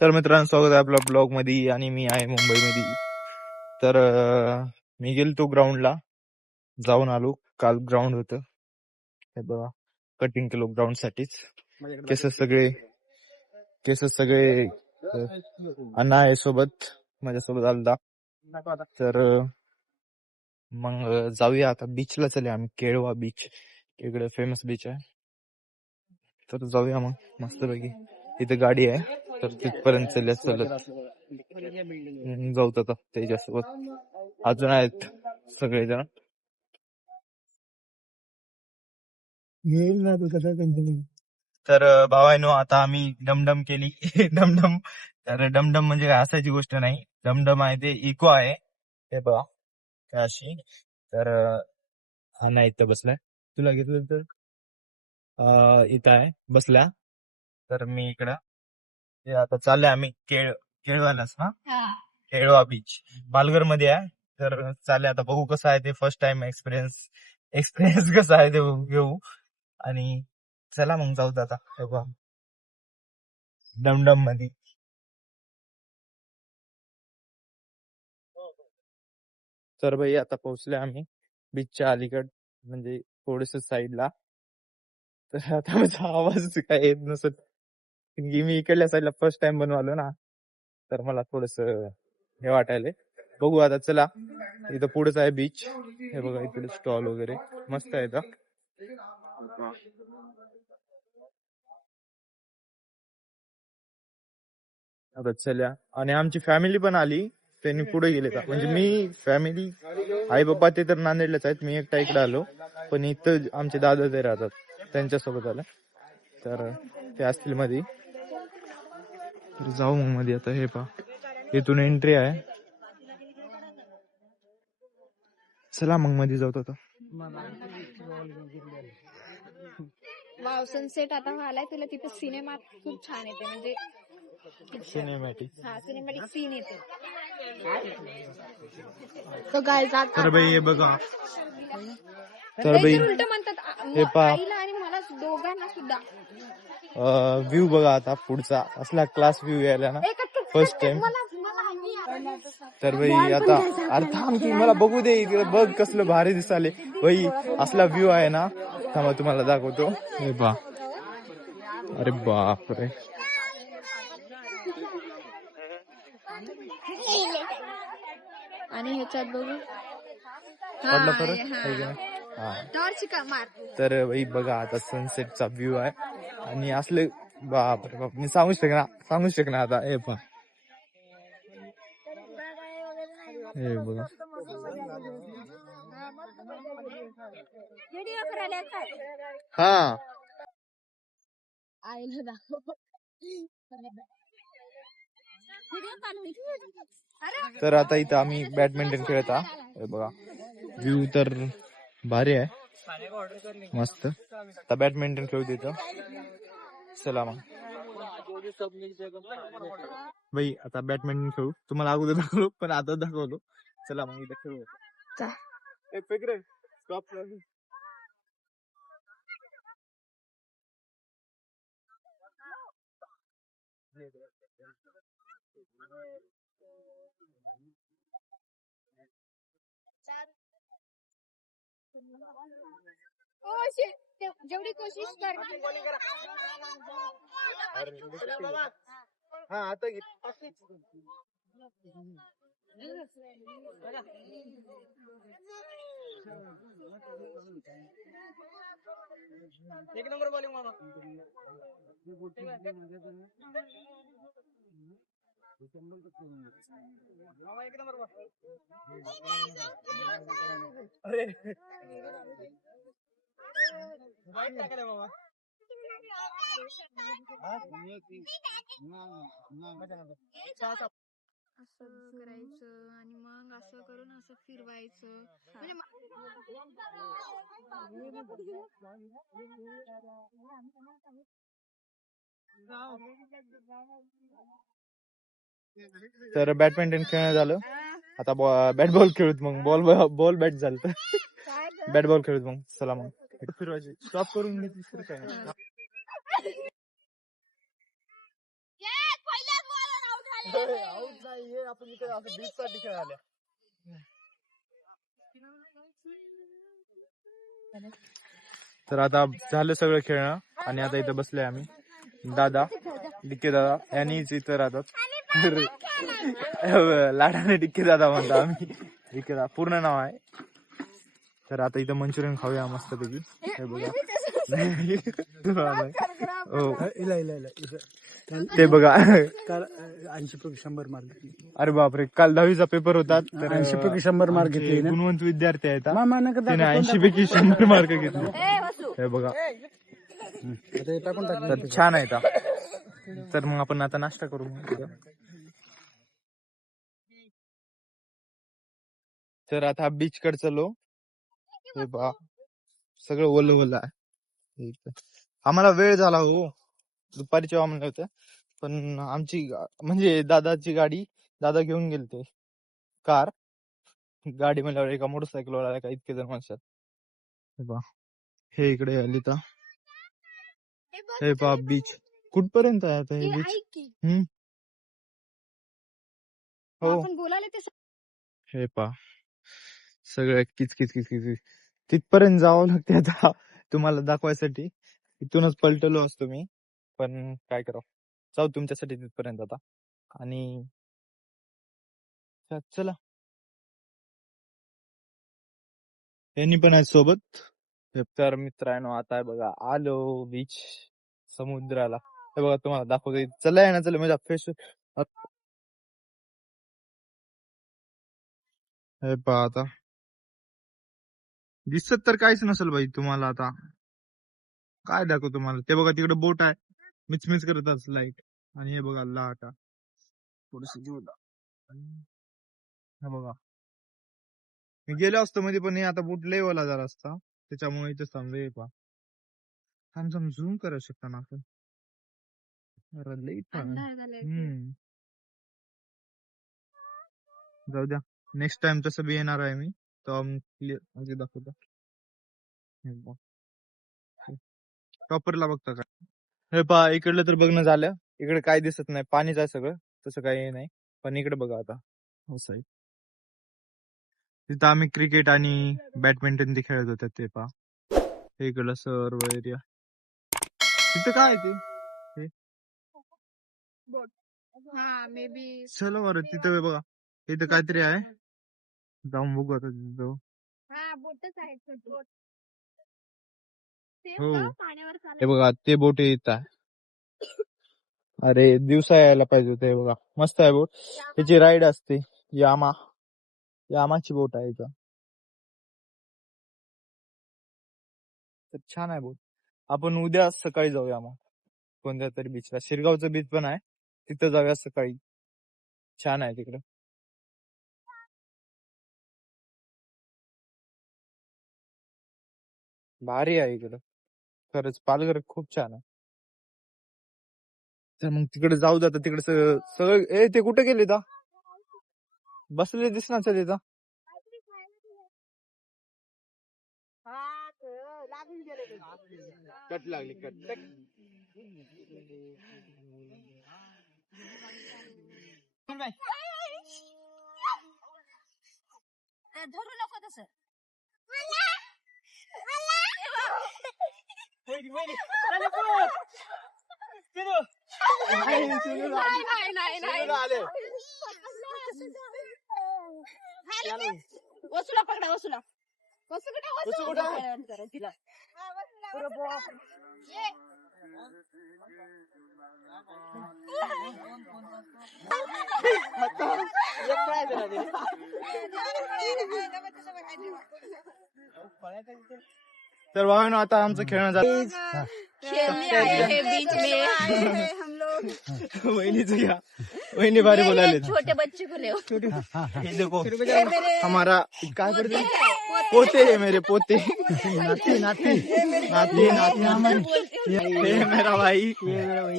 तर मित्रांनो, स्वागत आहे आपल्या ब्लॉग मध्ये. आणि मी आहे मुंबईमध्ये. तर मी गेलतो ग्राउंडला, जाऊन आलो. काल ग्राउंड होतं, हे बघा, कटिंग केलो ग्राउंड साठीच. केस सगळे अण्णा आहे सोबत, माझ्यासोबत आलता. तर मग जाऊया आता बीचला. चले आम्ही केळवा बीच, इकडे फेमस बीच आहे. तर जाऊया मग मस्तपैकी. इथे गाडी आहे, तर तिथपर्यंत चलत जाऊ आता त्याच्यासोबत. अजून आहेत सगळेजण. तर भावानो, आता आम्ही डमडम केली. डमडम, तर डमडम म्हणजे काय असायची गोष्ट नाही. डमडम आहे ते इको आहे, हे बघा काय अशी. तर हा नाही, इथं बसलाय. तुला घेतलं तर इथं आहे बसल्या. तर मी इकडं आता चाललोय आम्ही केळवालाच. हा, केळवा बीच पालघर मध्ये आहे. तर चालेल आता, बघू कसं आहे ते. फर्स्ट टाइम एक्सपिरियन्स कसा आहे ते घेऊ. आणि चला मग जाऊ आता, हे बघा, डमडम मध्ये. तर भाई आता पोहोचले आम्ही बीचच्या अलीकड, म्हणजे थोडस साईडला. तर आता माझा आवाज काय येत नसत, मी इकडल्या साईडला फर्स्ट टाइम बनवालो ना, तर मला थोडस हे वाटायलंय. बघू आता, चला. इथं पुढेच आहे बीच, हे बघा, इकडे स्टॉल वगैरे मस्त आहे. आता चल्या. आणि आमची फॅमिली पण आली, त्यांनी पुढे गेले का, म्हणजे मी फॅमिली, आई बाबा ते तर नांदेडलाच आहेत, मी एकटा इकडे आलो. पण इथं आमचे दादा ते राहतात, त्यांच्यासोबत आलं. तर ते असतील मध्ये. तर जाऊ मग मध्ये आता. हे पहा, इथून एंट्री आहे. चला मग मध्ये जाऊ आता. वाव, सनसेट आता व्हायलाय. तुला तिथे सिनेमा खूप छान येते, म्हणजे सिनेमॅटिक. सिनेमॅटिक सीन येते. तर बाई हे बघा, तर बाई उलट म्हणतात हे पहा, आईला आणि मला दोघांना सुद्धा. व्ह्यू बघा आता पुढचा, असला क्लास व्ह्यू यायला ना फर्स्ट टाइम. तर बाई आता अरे थांब की, मला बघू दे. इकडे बघ कसलं भारी दिसाले बाई, असला व्ह्यू आहे ना. थांबा, तुम्हाला दाखवतो. हे पहा, अरे बापरे. आणि ह्याच्यात बघू, पडलं परत. हा, टॉर्च का मार. तर बाई बघा आता सनसेटचा व्ह्यू आहे. आणि असले बापरे बाप, मी सांगू शकणार आता. हे पहा, हे बघा. हा, आईला दाखव. तर आता इथं आम्ही बॅडमिंटन खेळत आहोत. हे बघा, व्ह्यू तर भारी आहे, मस्त. आता बॅडमिंटन खेळू तिथं. चला मग बाई, आता बॅडमिंटन खेळू. तुम्हाला अगोदर दाखवलो, पण आता दाखवलो. चला मग इथं खेळू. स्टॉप. जेवढी कोशिश कर. हा, आता घे. एक नंबर बॉलिंग मामा. एक नंबर. अरे वाईट टाकले बाबा. असं करायचं आणि मग असं करून असं फिरवायचं. म्हणजे तर बॅडमिंटन खेळणं झालं. आता बॅट बॉल खेळूत मग. बॉल बॅट झालं. बॅट बॉल खेळूत मग. चला मग फिरवायची. स्टॉप करून घेतली काय. आपण इथे असं बीच साठी खेळायला. तर आता झालं सगळं खेळणं आणि आता इथं बसले आम्ही. दादा डिक्के दादा यांनीच इथं राहतात. तर लाडाने डिक्के दादा म्हणतो आम्ही. डिक्के दादा पूर्ण नाव आहे. तर आता इथं मंचुरियन खाऊया मस्तपैकी. हे बघा. हो ते बघा. 80-100 मार्क. अरे बापरे, काल 10वीचा पेपर होता. तर 80 100 मार्क घेतले ना. गुणवंत विद्यार्थी आहेत. मामा नका त्याने 80 मार्क घेतले. हे बघा. टाकून तर छान आहे. तर मग आपण आता नाश्ता करू. तर आता बीच कडे चलो. हे बा सगळं ओलं ओलं आहे. आम्हाला वेळ झाला हो. दुपारीच्या आम्हाला होतं. पण आमची म्हणजे दादाची गाडी दादा घेऊन गेलते. कार गाडी म्हणल्यावर एका मोटरसायकलवर आला का इतके जण माणसात. हे बा हे इकडे आली तर हे पा बीच कुठपर्यंत आहे आता हे बीच. हो आपण बोलायला ते हे पा सगळं किच किच किच किच तिथपर्यंत जावं लागते आता तुम्हाला दाखवायसाठी. इथूनच पलटलो असतो मी, पण काय करावं, जाऊ तुमच्यासाठी तिथपर्यंत आता. आणि चला यांनी पण आहे सोबत. तर मित्रांनो आता बघा आलो बीच समुद्राला. हे बघा तुम्हाला दाखवतो. चला आहे ना, चला माझ्या फेस. हे पहा आता दिसत तर काहीच नसेल भाई तुम्हाला. आता काय दाखव तुम्हाला. ते बघा तिकडे बोट आहे मिचमिच करत लाईट. आणि हे बघा लाटा थोडस जीव दा. हे बघा मी गेलो असतो मध्ये, पण हे आता बोट लय वाला झाला असता त्याच्यामुळे इथे थांबले. पहा थांब झूम करू शकता ना आपण. अरे लई जाऊ द्या, नेक्स्ट टाइम तसं बी येणार आहे मी, तर क्लिअर म्हणजे दाखवतो. टॉपरला बघता का. हे पहा इकडलं तर बघणं झालं. इकडे काय दिसत नाही, पाणीच आहे सगळं, तसं काही नाही. पण इकडे बघा आता असं आहे. तिथं आम्ही क्रिकेट आणि बॅडमिंटन ते खेळत होते. ते पहा इकडलं सर्व एरिया. तिथं काय आहे ते हा मे बी चलो बरं तिथं बघा. तिथं काहीतरी आहे, जाऊन बघू आता तिथं. हा बोटच आहे. बोट हो पाण्यावर हे बघा ते बोट येत आहे. अरे दिवसा यायला पाहिजे होते. हे बघा मस्त आहे बोट. त्याची राईड असते. यामाची बोट आहे इथं. तर छान आहे बोट. आपण उद्या सकाळी जाऊया मग कोणत्या तरी बीचला. शिरगावचं बीच पण आहे, तिथं जाऊया सकाळी. छान आहे तिकडं. भारी आहे इकडं खरंच. पालघर खूप छान आहे. तर मग तिकडे जाऊ जात. तिकडे सगळं ते कुठे गेले दा बसले दिसणार तिथं. कट लागली कट. धरू नको तसं. वसुला पकडा. वसुला तिला तर बघा आता आमचं खेळणं झालं. वहिनीच घ्या, वहिनी भारी बोलायले. छोटे बच्चे को ले. ये देखो हमारा काय करते पोते है, मेरे पोते नाती नाती नाती नाती ये मेरा भाई.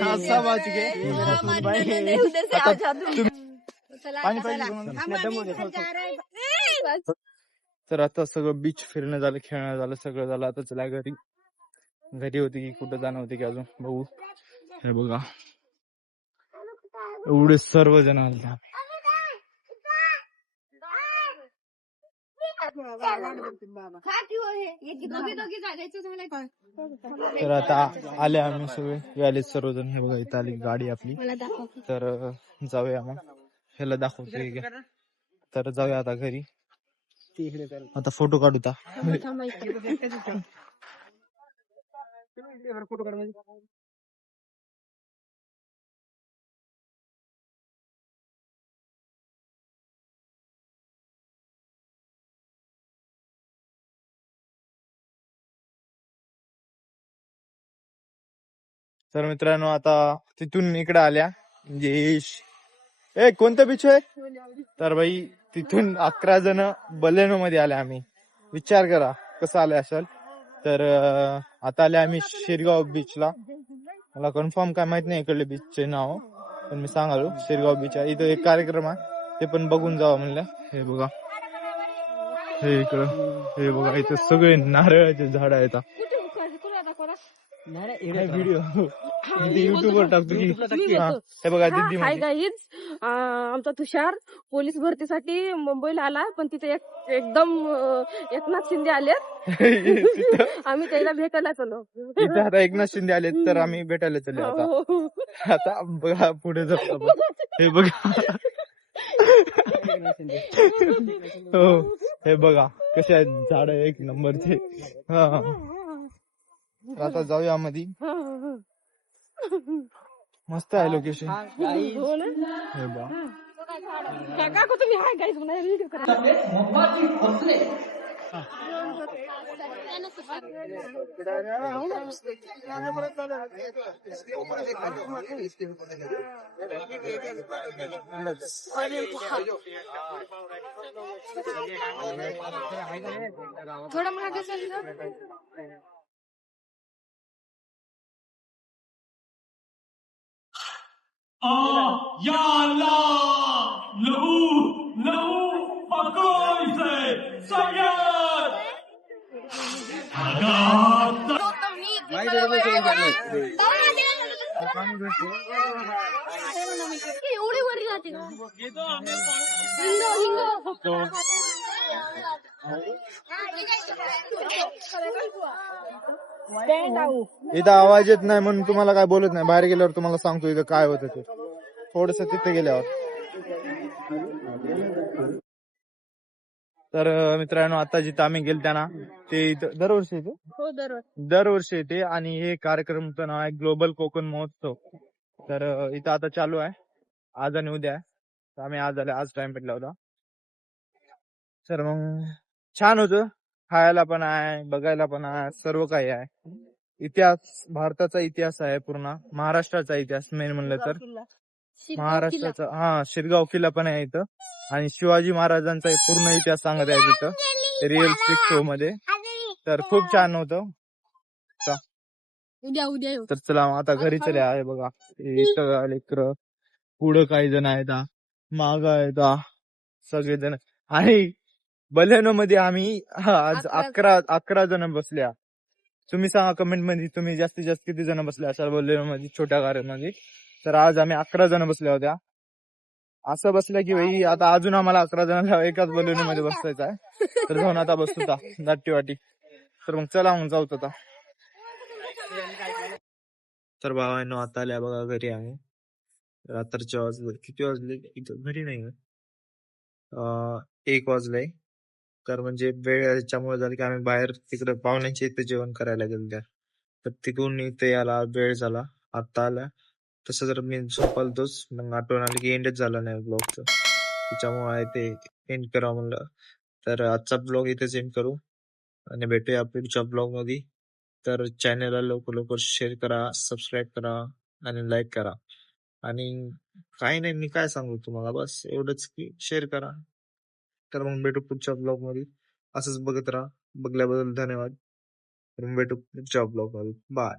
हाँ सब आ चुके. पाणी पाहिजे. तर आता सगळं बीच फिरणं झालं, खेळणं झालं, सगळं झालं. आता चला घरी. घरी होती की कुठं जाणं होती की अजून बघू. हे बघा एवढे सर्वजण आले. तर आता आले आम्ही सगळे आले सर्वजण. हे बघा इथं आली गाडी आपली. तर जाऊया मग, ह्याला दाखवतो हे घ्या. तर जाऊया आता घरी. आता फोटो काढू ता. तर मित्रांनो आता तिथून इकडे आल्या म्हणजे कोणतं बीच आहे. तर बाई तिथून 11 जण बलेनो मध्ये आले आम्ही. विचार करा कसं आलं असेल. तर आता आले आम्ही शिरगाव बीचला. मला कन्फर्म काय माहित नाही इकडले बीचचे नाव, पण मी सांगालो शिरगाव बीच आहे. इथं एक कार्यक्रम आहे, ते पण बघून जावं म्हणलं. हे बघा, हे इकडं, हे बघा इथं सगळे नारळाचे झाड आहेत. व्हिडिओ युट्यूबवर टाकतो की. हे बघा दिदी हाय गाईज, आमचा तुषार पोलीस भरतीसाठी मुंबईला आला, पण तिथे एकदम एकनाथ शिंदे आलेत. आम्ही त्याला भेटायला चलो. इथे आता एकनाथ शिंदे आले तर आम्ही भेटायला चालले आता. आता बघा पुढे जातो. हे बघा, हो हे बघा कसे आहेत झाड एक नंबरचे. हा आता जाऊया मध्ये. मस्त आहे लोकेशन. हे बघा काका तुम्ही हाय गाईज म्हणा व्हिडिओ करा. थोडं मागे चल ना. या अल्लाह, लहू लहू पकोयचे सय्यद एवढी वरी जाते इथं आवाज येत नाही म्हणून तुम्हाला काय बोलत नाही. बाहेर गेल्यावर तुम्हाला सांगतो इथं काय होतं ते. थोडस तिथे गेल्यावर. तर मित्रांनो आता जिथं आम्ही गेल त्यांना ते दरवर्षी येते. हो दरवर्षी येते आणि हे कार्यक्रमचं नाव आहे ग्लोबल कोकण महोत्सव. तर इथं आता चालू आहे आज आणि उद्या. आम्ही आज आले, आज टाइम भेटला होता. तर मग छान होतं. खायला पण आहे, बघायला पण आहे, सर्व काही आहे. इतिहास, भारताचा इतिहास आहे पूर्ण. महाराष्ट्राचा इतिहास मेन म्हणलं तर महाराष्ट्राचा. हा शिरगाव किल्ला पण आहे इथं. आणि शिवाजी महाराजांचा पूर्ण इतिहास सांगत आहे तिथं रिअल शो मध्ये. तर खूप छान होतं. उद्या तर चला आता घरी चले आहे. बघा इथं लेकर पुढं काही जण आहेत, माग आहेत सगळेजण. आणि बलेनो मध्ये आम्ही आज 11 जण बसल्या. तुम्ही सांगा कमेंट मध्ये तुम्ही जास्तीत जास्त किती जण बसले असाल बलेनो मध्ये छोट्या कारमध्ये. तर आज आम्ही 11 जण बसल्या होत्या. असं बसलं की भाई आता अजून आम्हाला 11 जणांना एकाच बलेनो मध्ये बसायचं आहे. तर जाऊन आता बसतो दाटी वाटी. तर मग चला मग जाऊत आता. तर भावांनो आता आल्या बघा घरी आहे. रात्रीच्या वाजले किती वाजले इथं घरी नाही. 1 वाजलंय. तर म्हणजे वेळ याच्यामुळे झालं की आम्ही बाहेर तिकडे पाहुण्यांच्या इथे जेवण करायला गेलो त्या. तर तिकडून इथे याला वेळ झाला. आता आला तसं जर मी झोपालतोच, मग आठवण आली की एंडच झाला नाही ब्लॉगचं. त्याच्यामुळे ते एंड करावं म्हणलं. तर आजचा ब्लॉग इथेच एंड करू आणि भेटूया पुढच्या ब्लॉग मध्ये. तर चॅनलला लवकर शेअर करा, सबस्क्राईब करा आणि लाईक करा. आणि काही नाही, मी काय सांगू तुम्हाला, बस एवढंच की शेअर करा. तर मग भेटू पुढच्या ब्लॉग मध्ये. असंच बघत राहा. बघल्याबद्दल धन्यवाद. भेटू पुढच्या ब्लॉग मध्ये. बाय.